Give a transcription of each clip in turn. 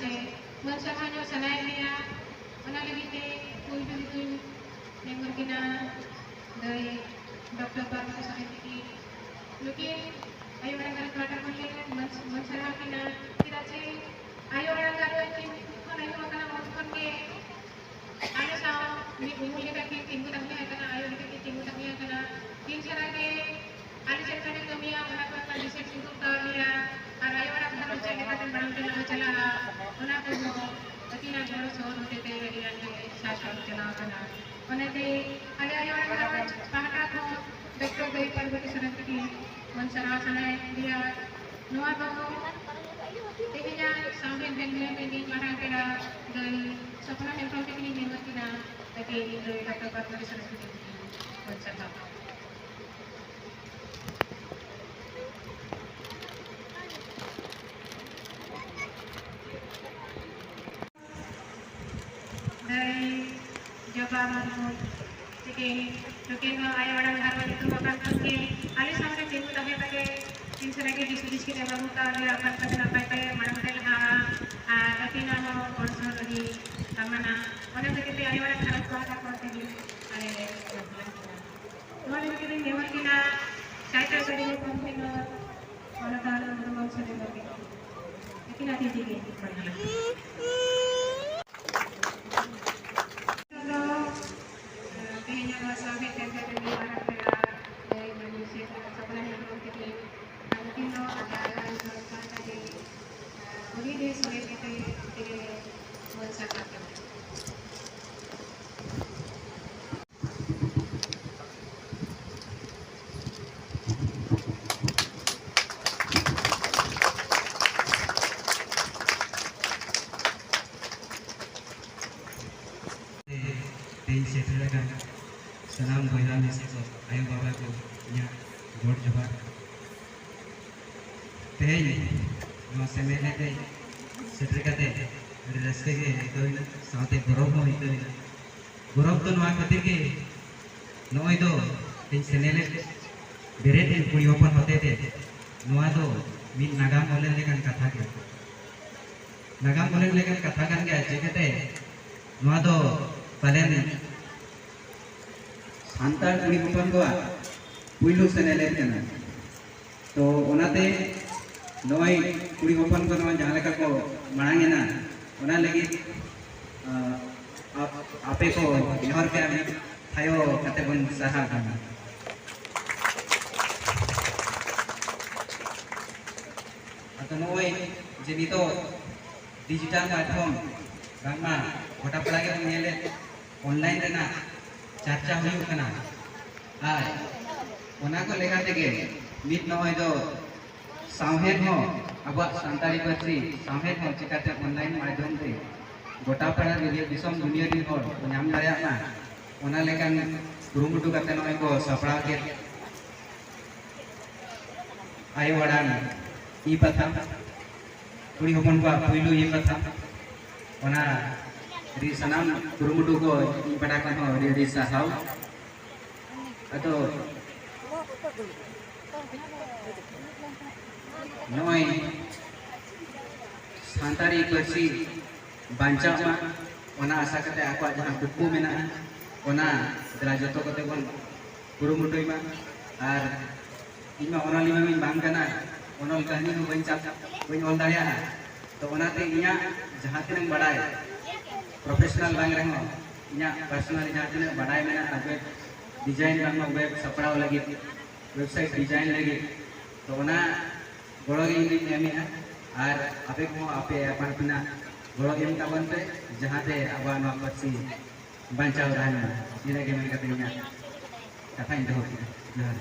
से मन समाजो सनाय लिया ओना लगिते कोई भी नेमर किना दई डॉक्टर बाबू समिति लेकिन ayo orang kalau keluarga kalian mencerah kena tidak sih ayo orang kalau kan ayo makan makan ke ayo sama mulai kaki tinggu tangnya kena ayo kaki tinggu tangnya kena tin cerah ke ayo cerita ke kami ya orang kalau disep tinggu kami ya ayo orang kalau cakap kata barang kalau cala orang kalau tapi nak kalau soal itu teh lagi lagi sasar cala kena mana teh ayo orang kalau pahat aku dokter dari parvati sanatki Mansara dia Noah Babu Tiga sampai dengan ini marah kena dari sekolah yang kau ini memang tidak lagi dari dokter Parvati Sanatki Mansara dari Jawa Barat Tiga ayah orang Harvard itu makan pergi alis sampai tinggal tapi pakai insya ke diskusi kita baru tahu dia akan pada pakai mana model tapi nama konsol di mana orang begitu ayah orang harus kuat kuat lagi ayah orang begitu memang kita saya tadi komplain orang tahu orang konsol lagi tapi nanti jadi सलाम बहना में से आयो बाबा को यहाँ गोड़ जवार तेज नौ से मेले ते सेटर करते रस्ते के तो इन साथे गौरव हो इतो इन गौरव तो नवा खातिर के नॉय दो इन सेनेले बेरे इन कुड़ी ओपन होते थे नवा दो मिन नागाम बोले लेकिन कथा के नागाम बोले लेकिन कथा कर गया जगते नवा दो पहले सान्तार कुड़ी होपन को पुइलू सेनेले कना तो ओनाते नॉय कुड़ी होपन को नवा जहां लेका को मांगेना ओना लगी आपे को नेहर के थायो कते बन सहा कना अतो नॉय जे नितो डिजिटल माध्यम बांगमा गोटा पड़ा के नेले ऑनलाइन रेना चर्चा हुई कना आर ओना को लेगा तेगे मित नॉय दो सावहेद हो अब सान्ताली पार्टी सावहेद हो चिकाते ऑनलाइन माध्यम से गोटा पड़ा के दिसम दुनिया दिन हो नाम लाया ना ओना लेकिन गुरुमुटु कते नॉय को सपड़ा के आयो वडान ई पथा कुड़ी होपन को पुइलू ई पथा ओना री सनाम गुरुमुटु को ई पड़ा का हो री साहाव अतो नॉय सान्तारी पार्टी बांचा मा ओना आशा करते आको जहां कुकु मेना ओना दरा जतो कते बन गुरुमुटुई मा आर इमा ओना लिमा मिन बांग कना ओनल कहानी को बन चाप बन ऑल दाया तो ओनाते इया जहां तिनंग बड़ाय प्रोफेशनल बांग रहो इया पर्सनल जहां तिनंग बड़ाय मेना वेब डिजाइन बांग वेब सपड़ाव लगी वेबसाइट डिजाइन लगी तो ओना गोड़ो इन एमे आर आपे को आपे अपन पिना गोड़ो एम ताबन पे जहां ते आबा नो पार्टी बांचाव रहना इने के मन कते इया कथा इन दो जहां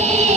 Amen.